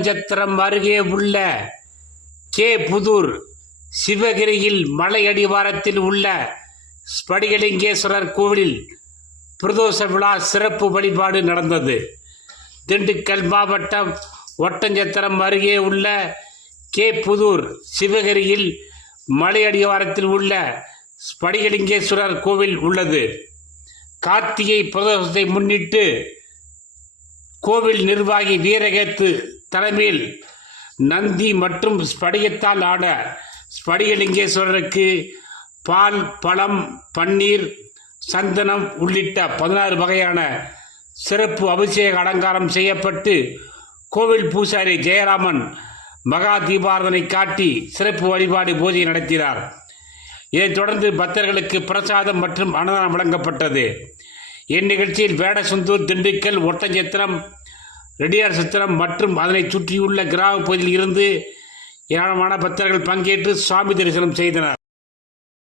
சத்திரம் அருகே உள்ள கே புதூர் சிவகிரியில் மலை அடிவாரத்தில் உள்ள ஸ்படிகலிங்கேஸ்வரர் கோவிலில் பிரதோஷ விழா சிறப்பு வழிபாடு நடந்தது. திண்டுக்கல் மாவட்டம் ஒட்டஞ்சத்திரம் அருகே உள்ள கே புதூர் சிவகிரியில் மலை அடிவாரத்தில் உள்ள ஸ்படிகலிங்கேஸ்வரர் கோவில் உள்ளது. கார்த்திகை பிரதோஷத்தை முன்னிட்டு கோவில் நிர்வாகி வீரகேத்து தலைமையில் நந்தி மற்றும் ஸ்படிகத்தால் ஆட ஸ்படிகலிங்கேஸ்வரருக்கு பால் பழம் பன்னீர் சந்தனம் உள்ளிட்ட பதினாறு வகையான சிறப்பு அபிஷேக அலங்காரம் செய்யப்பட்டு கோவில் பூசாரி ஜெயராமன் மகா தீபாரதனை காட்டி சிறப்பு வழிபாடு பூஜை நடத்தினார். இதைத் தொடர்ந்து பக்தர்களுக்கு பிரசாதம் மற்றும் அன்னதானம் வழங்கப்பட்டது. இந்நிகழ்ச்சியில் வேடசுந்தூர் திண்டுக்கல் ஒட்டஞ்சத்திரம் ரெட்டியார் சித்திரம் மற்றும் அதனை சுற்றியுள்ள கிராம பகுதியில் இருந்து ஏராளமான பக்தர்கள் பங்கேற்று சுவாமி தரிசனம் செய்தனர்.